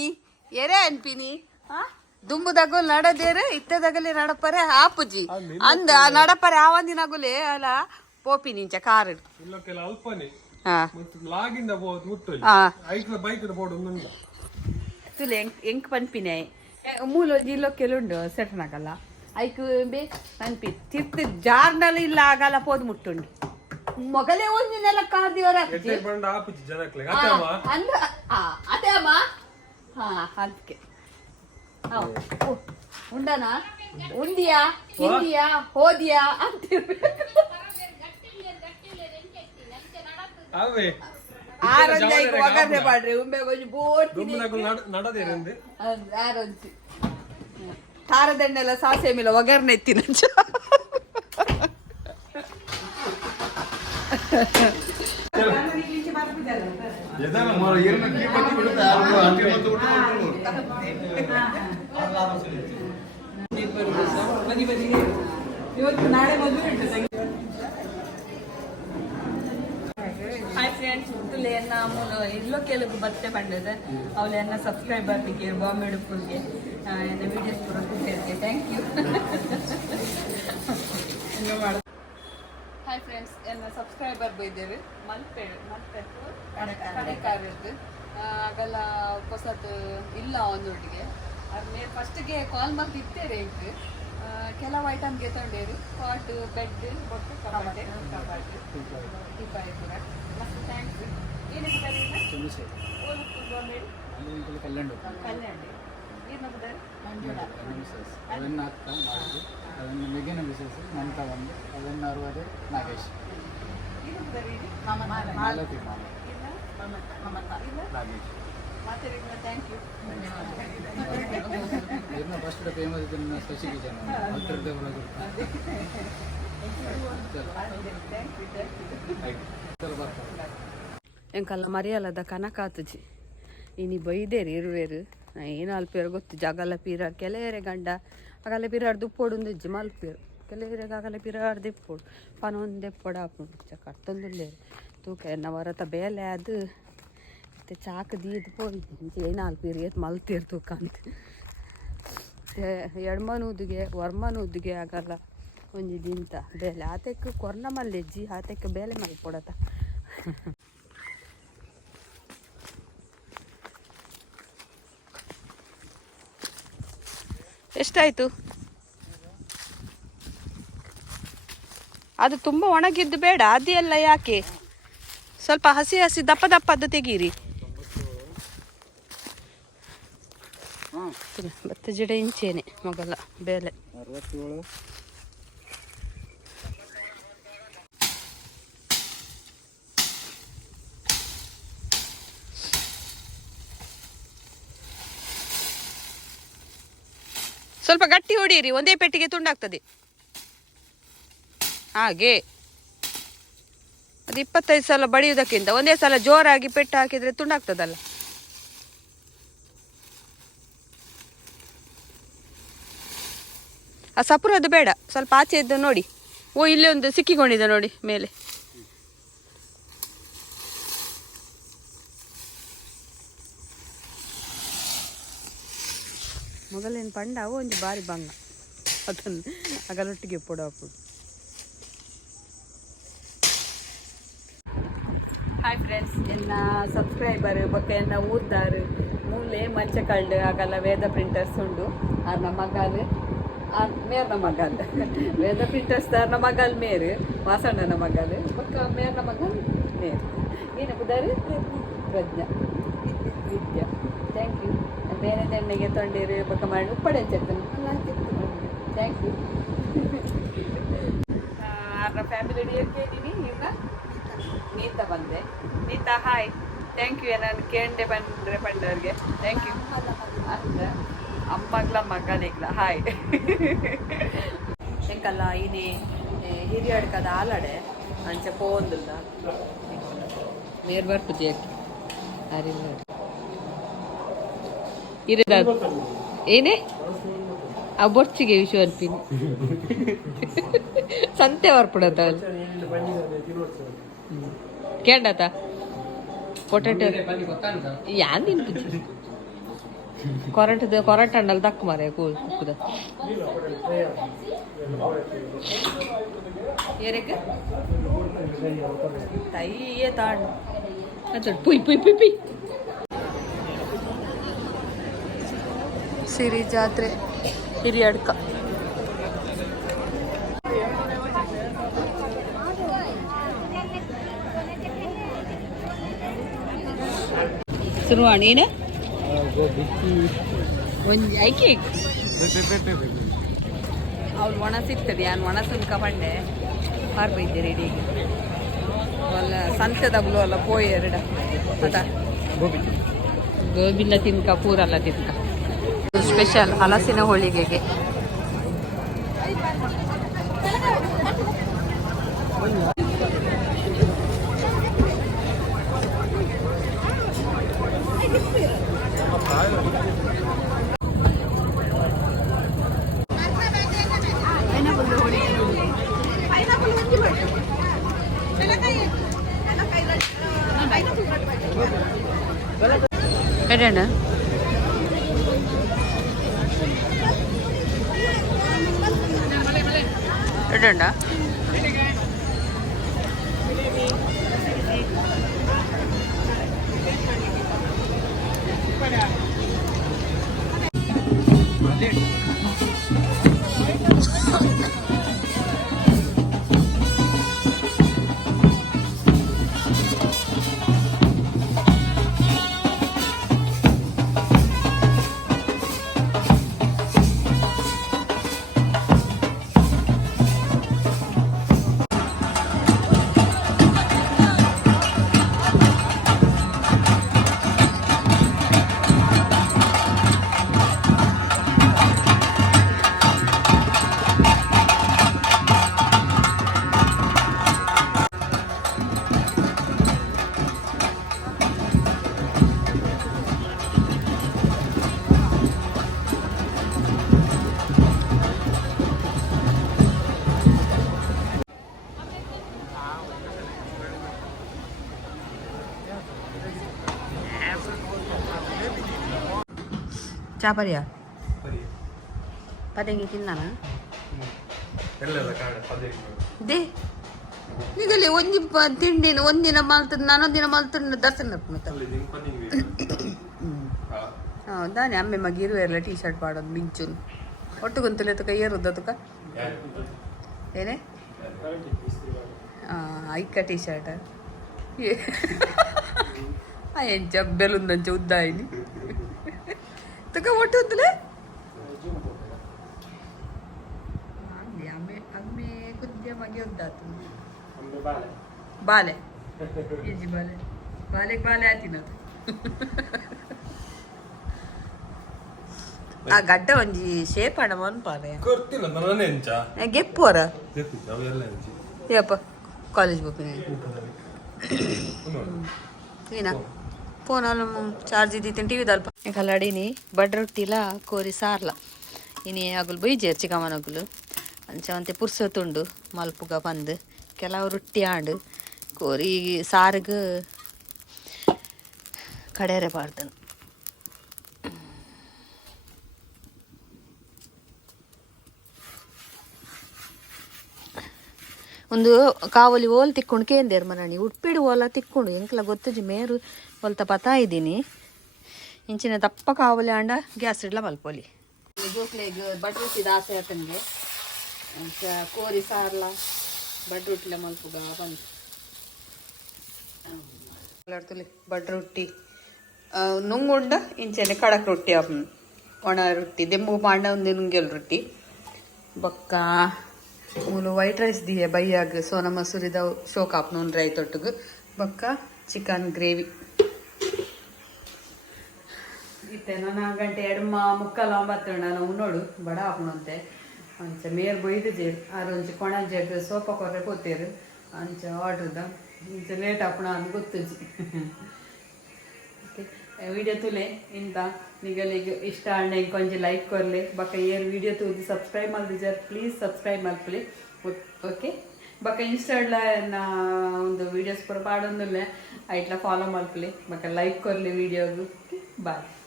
ಆಪುಜಿ ಎರೆ ಅನ್ಪಿನಿ ದುಂಬುದಗಲ್ ನಡದೇರು ಇತ್ತದಗಲಿ ನಡಪರೆ ಆಪುಜಿ ಅಂದ ನಡಪರೆ ಆವಂದಿನಗುಲೆ ಅಲ್ಲ ಪೋಪಿ ನಿಂಚ ಕಾರ್ ತುಲೆ ಎಂಕ್ ಪನ್ಪಿನೆ ಮೂಲ ಜಿಲ್ಲೊಕ್ಕೆಲುಂಡು ಸೆಟ್ನಾಗಲ್ಲ ಐಕ್ ಬೇ ಪನ್ಪಿ ತಿರ್ತಿ ಜಾರ್ನಲ್ಲಿ ಇಲ್ಲ ಆಗಲ್ಲ ಪೋದ್ ಮುಟ್ಟುಂಡು ಮೊಗಲೇ ಒಂದಿನೆಲ್ಲ ಕಾದಿವರ ಅಂದ್ರ ಅದೇ ಅಮ್ಮ ಹಾ ಅದಕ್ಕೆ ಉಂಡನಾ ಉಂಡಿಯಾ ಹಿಂದಿಯಾ ಹೋದಿಯಾ ಅಂತಿರ್ಬೇಕು ಒಗ್ಗರಣೆ ಮಾಡ್ರಿ ಉಂಬೆ ಕೊಂಚ ಬೋಟ್ ಖಾರದಣ್ಣೆಲ್ಲ ಸಾಸೆ ಮೇಲೆ ಒಗ್ಗರಣೆ ಎತ್ತಿನ ನಾಳೆ ಮದುವೆ ಹಾಯ್ ಫ್ರೆಂಡ್ಸ್ ತುಲೆಯನ್ನ ಇಲ್ಲೋ ಕೆಲವು ಬರ್ತೆ ಬಂದಿದೆ ಅವಳೆನ್ನ ಸಬ್ಸ್ಕ್ರೈಬರ್ ಗೆ ಬಾಂಬೆ ಉಡುಪುಗೆ ಎನ್ನ ವಿಡಿಯೋಸ್ ಪೂರ ಕೊಟ್ಟಿರ್ತೆ ಥ್ಯಾಂಕ್ ಯು ಹಾಯ್ ಫ್ರೆಂಡ್ಸ್ ಎನ್ನ ಸಬ್ಸ್ಕ್ರೈಬರ್ ಬೈದೇರು ಮಲ್ಪೆ ಕಡೆಕಾರದ್ದು ಆಗಲ್ಲ ಹೊಸದು ಇಲ್ಲ ಒಂದೊಟ್ಟಿಗೆ ಅದ್ಮೇಲೆ ಫಸ್ಟ್ಗೆ ಕಾಲ್ ಮಾಡಿ ಇತ್ತೇರೆ ಇಂಕ್ ಕೆಲವು ಐಟಮ್ಗೆ ತೊಂಡೇರು ಪಾಟ್ ಬೆಡ್ ಬೊಟ್ಟು ಕಬಾಟೆ ಟಿಪಾಯಿ ಪೂರ ಮಸ್ತ್ ಥ್ಯಾಂಕ್ಸ್ ಏನಿದ್ದಾರೆ ಕಲ್ಯಾಣಿ ಏನು ನಮ್ದಾರೆ ಅದನ್ನು ಅಕ್ಕ ಮಾಡಿದ್ರು ಅದನ್ನು ಮೆಗಿನ ಮಿಸಸ್ ನಂತ ಒಂದು ಅದನ್ನು ಅರುವದೆ ನಾಗೇಶ್ ಮಾಲತಿ ನಾಗೇಶ್ ಥ್ಯಾಂಕ್ ಯು ಇನ್ನು ಫಸ್ಟ್ ಫೇಮಸ್ ಇದನ್ನು ಸ್ಪೆಷಲ್ ಕಿಚನ್ ಹತ್ತಿರದ ಎಂಕಲ್ಲ ಮರಿಯಲ್ಲದ ಕನಕಾತುಜಿ ಇನಿ ಬೈದೇರಿ ಇರುವೇರು ಏನು ಅಲ್ಪೇರು ಗೊತ್ತು ಜಗಲ್ಲ ಪೀರಾರ್ ಕೆಲವರೆ ಗಂಡ ಆಗಲ್ಲ ಪೀರಾಡ್ ದುಪ್ಪೋಡು ಇಜ್ಜಿ ಮಲ್ಪೇರು ಕೆಲವರೆಗೆ ಆಗಲ್ಲ ಪೀರಾಡ್ ದಿಪ್ಪೋಡು ಪನ ಒಂದು ದೆಪ್ಪೋಡು ಹಾಕೊಂಡು ಕಟ್ಟೊಂದುಲ್ಲೇರು ತೂಕ ಎನ್ನ ವರತ ಬೇಲೆ ಅದು ಮತ್ತೆ ಚಾಕ್ ದೀದು ಪೋಯಿ ಏನು ಅಲ್ಪೀರು ಏತ್ ಮಲ್ತೀರು ತೂಕ ಅಂತ ಎಡ್ಮನೂದಿಗೆ ವರ್ಮನೂದಿಗೆ ಆಗಲ್ಲ ಒಂಜಿ ದಿಂತ ಬೇಲೆ ಆತಕ್ಕೆ ಕೊರ್ನ ಮಲ್ಲೆಜ್ಜಿ ಆತಕ್ಕೆ ಬೇಲೆ ಮಲ್ಪೊಡತ ಎಷ್ಟಾಯಿತು ಅದು ತುಂಬ ಒಣಗಿದ್ದು ಬೇಡ ಅದೆಲ್ಲ ಯಾಕೆ ಸ್ವಲ್ಪ ಹಸಿ ಹಸಿ ದಪ್ಪ ದಪ್ಪದ್ದು ತೆಗೀರಿ ಭತ್ತ ಜಿಡ ಇಂಚೇನೆ ಮಗಲ್ಲ ಬೇಲೆ ಸ್ವಲ್ಪ ಗಟ್ಟಿ ಹೊಡೀರಿ ಒಂದೇ ಪೆಟ್ಟಿಗೆ ತುಂಡಾಗ್ತದೆ ಹಾಗೆ ಅದು 25 ಸಲ ಬಡಿಯುವುದಕ್ಕಿಂತ ಒಂದೇ ಸಲ ಜೋರಾಗಿ ಪೆಟ್ಟು ಹಾಕಿದ್ರೆ ತುಂಡಾಗ್ತದಲ್ಲ ಆ ಸಪುರದ್ದು ಬೇಡ ಸ್ವಲ್ಪ ಆಚೆ ಇದ್ದು ನೋಡಿ ಓ ಇಲ್ಲಿ ಒಂದು ಸಿಕ್ಕಿಕೊಂಡಿದೆ ನೋಡಿ ಮೇಲೆ ಮೊದಲೇನು ಪಂಡ ಅವು ಒಂದು ಬಾರಿ ಬಂಗ ಅದನ್ನು ಅಗಲೊಟ್ಟಿಗೆ ಪೊಡ ಹಾಕೋದು ಹಾಯ್ ಫ್ರೆಂಡ್ಸ್ ಎನ್ನ ಸಬ್ಸ್ಕ್ರೈಬರ್ ಬೊಕ್ಕ ಎನ್ನ ಊರ್ದಾರು ಮೂಲೆ ಮಂಚಕಲ್ಡು ಆಗಲ್ಲ ವೇದ ಪ್ರಿಂಟರ್ಸ್ ಉಂಡು ಆರ್ನ ಮಗಾಲು ಮೇರ್ನ ಮಗಲ್ ವೇದ ಪ್ರಿಂಟರ್ಸ್ ದಾರ್ನ ಮಗಲ್ ಮೇರು ವಾಸಣ್ಣನ ಮಗಲ್ ಬೊಕ್ಕ ಮೇರ್ನ ಮಗಲ್ ಮೇರು ಏನು ಬುದಾರು ಪ್ರಜ್ಞಾ ವಿದ್ಯಾ ಥ್ಯಾಂಕ್ ಯು ಬೇರೆ ಎಣ್ಣೆಗೆ ತೊಂಡಿರು ಬೊಕ್ಕ ಮಾಡಿ ಉಪ್ಪಡೆ ಚೆತ್ತನು ಥ್ಯಾಂಕ್ ಯು ಆರ್ನ ಫ್ಯಾಮಿಲಿ ಡಿಯರ್ ಕೇಳಿನಿ ಈಗ ನೀತಾ ಬಂದೆ ನೀತಾ ಹಾಯ್ ಥ್ಯಾಂಕ್ ಯು ನಾನು ಕೇಂಡೆ ಬಂದರೆ ಬಂದವ್ರಿಗೆ ಥ್ಯಾಂಕ್ ಯು ಅಂದ್ರೆ ಅಮ್ಮಗ್ಲ ಮಗನಿಗ್ಲ ಹಾಯ್ ಎಂಕಲ್ಲ ಇನಿ ಹಿರಿಯಡ್ಕದ ಆಲಡೆ ಅಂಚೆ ಪೋಂದುಲ್ಲ ಮೇರ್ ಬರ್ಪುಜಿ ಅರಿಲ್ಲ ಇರದ ಏನೇ ಆ ಬೊರ್ಚಿಗೆ ವಿಷು ಅನ್ಪಿನಿ ಸಂತೆ ಬರ್ಪುಡತ ಕೇಂಡತ ಪೊಟೆಟೊ ಯಾನ್ ತಿನ್ಪುಜಿ ಕೊರಟ ಅಂಡಲ್ ದಕ್ಕ ಮಾರೆ ಕುಕ್ಕದ ಏರಕ್ಕೆ ತೈಯೇ ತಾಂಡು ಅದು ಪುಯ್ ಪುಯ್ ಪುಯ್ ಪುಯ್ ಸಿರಿ ಜಾತ್ರೆ ಹಿರಿಯಡ್ಕ ಶುರುವಾಣಿ ಏನು ಒಂದು ಐಕಿ ಅವ್ರು ಒಣ ಸಿಗ್ತದೆ ನಾನು ಒಣ ಸುನ್ಕ ಬಂಡೆ ಹಾರ್ಬೈದ್ದೆ ರೆಡಿಗೆ ಒಲ್ಲ ಸಂತೆದಾಗಲು ಅಲ್ಲ ಪೋಯ್ ಎರಡ ಅದ ಗೋಬಿಲ್ಲ ತಿನ್ಕ ಪೂರಲ್ಲ ತಿನ್ಕ ಸ್ಪೆಷಲ್ ಹಲಸಿನ ಹೋಳಿಗೆಗೆ എവിടെയാണ് എവിടെയുണ്ടാ ಚಾಪರಿಯಾ ಪದಂಗಿ ತಿನ್ನಾನ ದೇ ಈಗಲೇ ಒಂದಿ ತಿಂಡಿನ ಒಂದಿನ ಮಾಲ್ತದ ನಾನೊಂದಿನ ಮಾಲ್ತದ ದರ್ಶನ ದಾನೆ ಅಮ್ಮೆ ಮಗ ಇರುವೆಲ್ಲ ಟೀ ಶರ್ಟ್ ಮಾಡೋದು ಮಿಂಚುನ್ ಒಟ್ಟು ಗೊಂತಲೆ ತಕ ಏರುದ ತಕ ಏನೇ ಐಕ್ಕ ಟೀ ಶರ್ಟ್ ಏನು ಜಬ್ಬೆಲುಂದಂಚ ಉದ್ದಾಯಿನಿ ತಕ ಒಟ್ಟು ಉದ್ದಲೆ ಅಮ್ಮೆ ಕುದ್ಯ ಮಗೆ ಉದ್ದಾತು ಬಾಲೆ ಈಜಿ ಬಾಲೆ ಬಾಲೆಗೆ ಬಾಲೆ ಆತಿನದು ಆ ಗಡ್ಡ ಒಂಜಿ ಶೇಪ್ ಆಡ ಮನ್ಪಾಲೆ ಗೆಪ್ಪುವರ ಯಪ್ಪ ಕಾಲೇಜ್ ಬುಕ್ಕಿನ ಏನ ಫೋನಲ್ಲಿ ಚಾರ್ಜ್ ಇದ್ದಿತ್ತು ಟಿ ವಿದಲ್ಪ ಕಲಾಡಿನಿ ಬಡ್ ರೊಟ್ಟಿಲ ಕೋರಿ ಸಾರ್ಲ ಇನಿ ಅಗುಲು ಬೈಜೇರ್ ಚಿಕ್ಕಮ್ಮನಗುಲು ಅಂಚವಂತೆ ಪುರ್ಸೊತ್ತುಂಡು ಮಲ್ಪುಗ ಬಂದು ಕೆಲವು ರೊಟ್ಟಿ ಆಂಡು ಕೋರಿ ಸಾರಿಗೆ ಕಡೇರೆ ಪಾಡ್ದನು ಒಂದು ಕಾವಲಿ ಓಲ್ ತಿಕ್ಕೊಂಡು ಕೇಂದೇರು ಮರಣಿ ಉಟ್ಪಿಡು ಓಲ ತಿಕ್ಕೊಂಡು ಎಂಕ್ಲ ಗೊತ್ತಜಿ ಮೇರು ಒಲ್ತ ಪತಾ ಇದ್ದೀನಿ ಇಂಚಿನ ದಪ್ಪ ಕಾವಲಿ ಆಂಡ ಗ್ಯಾಸ್ ಇಡ್ಲ ಮಲ್ಪೊಲಿ ಜೋಕ್ಲೆಗ್ ಬಡ್ ರೊಟ್ಟಿ ದಾಸೆ ಆತನಿಗೆ ಅಂಚ ಕೋರಿ ಸಾರ್ಲ ಬಡ್ ರೊಟ್ಟಿಲ ಮಲ್ಪುಗ ಬಂತು ತುಲಿ ಬಡ್ ರೊಟ್ಟಿ ನುಂಗುಂಡ ಇಂಚನೆ ಕಡಕ್ ರೊಟ್ಟಿ ಒಣ ರೊಟ್ಟಿ ದೆಂಬು ಪಾಂಡ ಒಂದು ನುಂಗೆಲ್ ರೊಟ್ಟಿ ಬೊಕ್ಕ ಮೂಲು ವೈಟ್ ರೈಸ್ ದಿಯೆ ಬೈಯಾಗ ಸೋನ ಮಸೂರಿದ ಶೋಕ್ ಆಪ್ ನೂನ್ ರೈ ತೊಟ್ಟುಗು ಬೊಕ್ಕ ಚಿಕನ್ ಗ್ರೇವಿ ಇತ್ತೆ ನನ್ನ ಗಂಟೆ 2:45 ನಾವು ನೋಡು ಬಡ ಆಪಣಂತೆ ಅಂಚ ಮೇರ್ ಬೊಯ್ದು ಜೇರು ಆರೊಂಚು ಕೊಣಂಜೆಗ್ ಸೋಪ ಕೊರ್ರೆ ಕೂತೇರು ಅಂಚ ಆರ್ಡ್ರದ ಇಂಚ ಲೇಟ್ ಆಪಣ ಅಂತ ಗೊತ್ತುಜಿ ವಿಡಿಯೋ ತುಲೆ ಇಂತ ನಿಗಲಿಗೆ ಇಷ್ಟ ಅಣ್ಣ ಕೊಂಚ ಲೈಕ್ ಕೊರ್ಲೆ ಬಕ್ಕ ಏರ್ ವಿಡಿಯೋ ತೂದು ಸಬ್ಸ್ಕ್ರೈಬ್ ಮಾಡಿದ್ರೆ ಪ್ಲೀಸ್ ಸಬ್ಸ್ಕ್ರೈಬ್ ಮಾಡ್ಕೊಳ್ಳಿ ಓಕೆ ಬಕ್ಕ ಇನ್ಸ್ಟಾಡ್ಲ ನಾ ಒಂದು ವೀಡಿಯೋಸ್ ಪೂರ ಪಾಡೊಂದುಲ್ಲೆ ಐಟ್ಲ ಫಾಲೋ ಮಾಡ್ಕೊಳ್ಳಿ ಬಕ್ಕ ಲೈಕ್ ಕೊರ್ಲಿ ವಿಡಿಯೋಗು ಬಾಯ್.